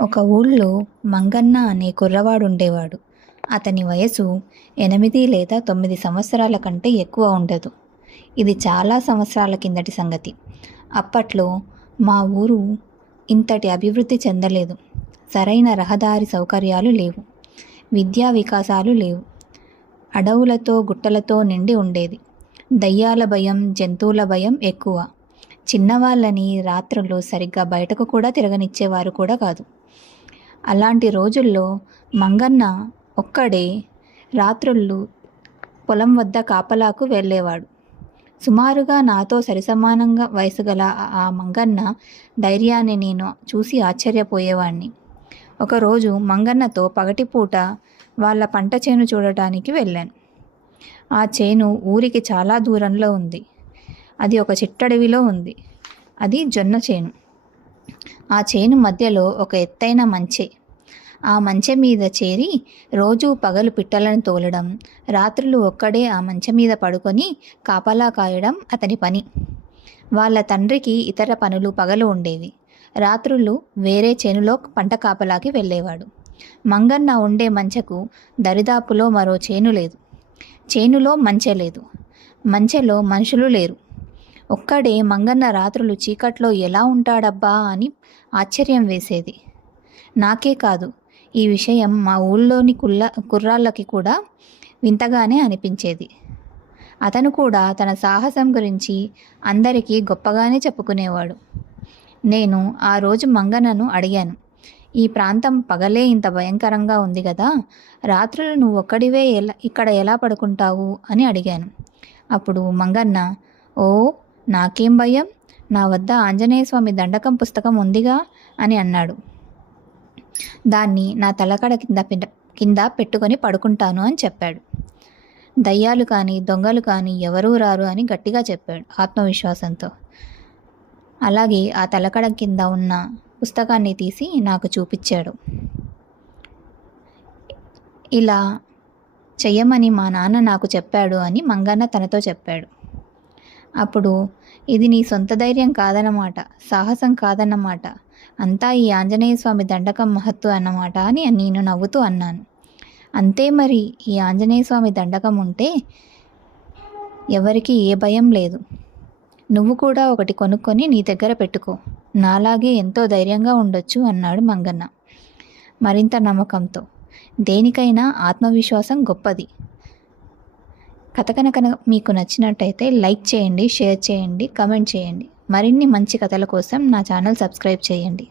ఒక ఊళ్ళో మంగన్న అనే కుర్రవాడు ఉండేవాడు. అతని వయసు 8 లేదా 9 సంవత్సరాల కంటే ఎక్కువ ఉండదు. ఇది చాలా సంవత్సరాల కిందటి సంగతి. అప్పట్లో మా ఊరు ఇంతటి అభివృద్ధి చెందలేదు. సరైన రహదారి సౌకర్యాలు లేవు. విద్యా వికాసాలు లేవు. అడవులతో గుట్టలతో నిండి ఉండేది. దయ్యాల భయం, జంతువుల భయం ఎక్కువ. చిన్నవాళ్ళని రాత్రులు సరిగ్గా బయటకు కూడా తిరగనిచ్చేవారు కూడా కాదు. అలాంటి రోజుల్లో మంగన్న ఒక్కడే రాత్రుళ్ళు పొలం వద్ద కాపలాకు వెళ్ళేవాడు. సుమారుగా నాతో సరిసమానంగా వయసు గల ఆ మంగన్న ధైర్యాన్ని నేను చూసి ఆశ్చర్యపోయేవాణ్ణి. ఒకరోజు మంగన్నతో పగటిపూట వాళ్ళ పంట చేను చూడటానికి వెళ్ళాను. ఆ చేను ఊరికి చాలా దూరంలో ఉంది. అది ఒక చిట్టడవిలో ఉంది. అది జొన్న చేను. ఆ చేను మధ్యలో ఒక ఎత్తైన మంచె. ఆ మంచె మీద చేరి రోజూ పగలు పిట్టలను తోలడం, రాత్రులు ఒక్కడే ఆ మంచె మీద పడుకొని కాపలా కాయడం అతని పని. వాళ్ళ తండ్రికి ఇతర పనులు పగలు ఉండేవి. రాత్రులు వేరే చేనులో పంట కాపలాకి వెళ్ళేవాడు. మంగన్న ఉండే మంచెకు దరిదాపులో మరో చేను లేదు. చేనులో మంచె లేదు. మంచెలో మనుషులు లేరు. ఒక్కడే మంగన్న రాత్రులు చీకట్లో ఎలా ఉంటాడబ్బా అని ఆశ్చర్యం వేసేది. నాకే కాదు, ఈ విషయం మా ఊళ్ళోని కుర్రాళ్ళకి కూడా వింతగానే అనిపించేది. అతను కూడా తన సాహసం గురించి అందరికీ గొప్పగానే చెప్పుకునేవాడు. నేను ఆ రోజు మంగన్నను అడిగాను, ఈ ప్రాంతం పగలే ఇంత భయంకరంగా ఉంది కదా, రాత్రులు నువ్వు ఒక్కడివే ఇక్కడ ఎలా పడుకుంటావు అని అడిగాను. అప్పుడు మంగన్న, ఓ నాకేం భయం, నా వద్ద ఆంజనేయస్వామి దండకం పుస్తకం ఉందిగా అని అన్నాడు. దాన్ని నా తలకడ కింద పెట్టుకొని పడుకుంటాను అని చెప్పాడు. దయ్యాలు కానీ దొంగలు కానీ ఎవరూ రారు అని గట్టిగా చెప్పాడు ఆత్మవిశ్వాసంతో. అలాగే ఆ తలకడ కింద ఉన్న పుస్తకాన్ని తీసి నాకు చూపించాడు. ఇలా చెయ్యమని మా నాన్న నాకు చెప్పాడు అని మంగన్న తనతో చెప్పాడు. అప్పుడు ఇది నీ సొంత ధైర్యం కాదన్నమాట, సాహసం కాదన్నమాట, అంతా ఈ ఆంజనేయ స్వామి దండకం మహత్తు అన్నమాట అని నేను నవ్వుతూ అన్నాను. అంతే మరి, ఈ ఆంజనేయ స్వామి దండకం ఉంటే ఎవరికి ఏ భయం లేదు. నువ్వు కూడా ఒకటి కొనుక్కొని నీ దగ్గర పెట్టుకో, నాలాగే ఎంతో ధైర్యంగా ఉండొచ్చు అన్నాడు మంగన్న మరింత నమ్మకంతో. దేనికైనా ఆత్మవిశ్వాసం గొప్పది. కథ కనుక మీకు నచ్చినట్టయితే లైక్ చేయండి, షేర్ చేయండి, కమెంట్ చేయండి. మరిన్ని మంచి కథల కోసం నా ఛానల్ సబ్స్క్రైబ్ చేయండి.